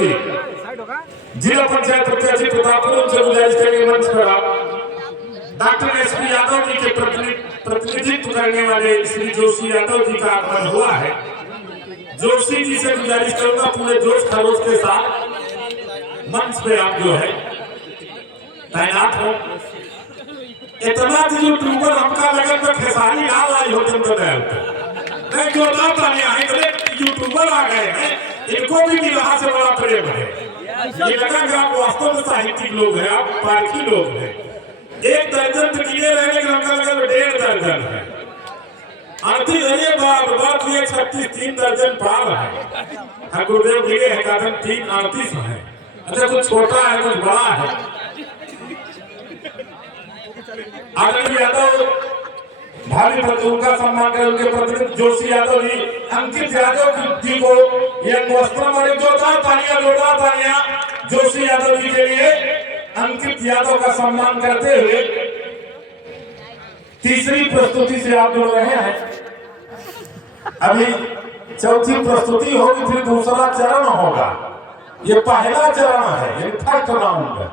जी, जिला पंचायत प्रत्याशी प्रतापपुर, उनसे गुजारिश करेंगे मंच पर आप डॉक्टर एसपी यादव जी के प्रतिनिधित्व करने वाले श्री जोशी यादव जी का आगमन हुआ है। जोशी जी से गुजारिश करूंगा पूरे जोश खरोश के साथ मंच पे आप जो है तैनात हो। इतना यूट्यूबर हमका लगन में खेसारी हाल आई हो तुम तो मैं जो ना ताने आए यूट्यूबर आ गए हैं, इनको भी निगाह से बड़ा प्रेम है। ये लगा कि आप वास्तव में साहित्यिक लोग हैं, आप पारखी लोग हैं। एक दर्जन तक ये रहने का हमका लगा 1.5 दर्जन है। 38 है बाप बाप, ये 36 3 दर्जन पार है। गुरुदेव गिरे है कारण 3 38 है। अच्छा कुछ छोटा है कुछ बड़ा है। आदरणीय यादव भावी उनका सम्मान करें, उनके प्रतिनिधि जोशी यादव जी, अंकित यादव जी को यह वस्त्र में जोरदार तालियां जोशी यादव जी के लिए अंकित यादव का सम्मान करते हुए तीसरी प्रस्तुति से आप जुड़ रहे हैं। अभी चौथी प्रस्तुति होगी, फिर दूसरा चरण होगा। ये पहला चरण है, ये फर्स्ट राउंड है।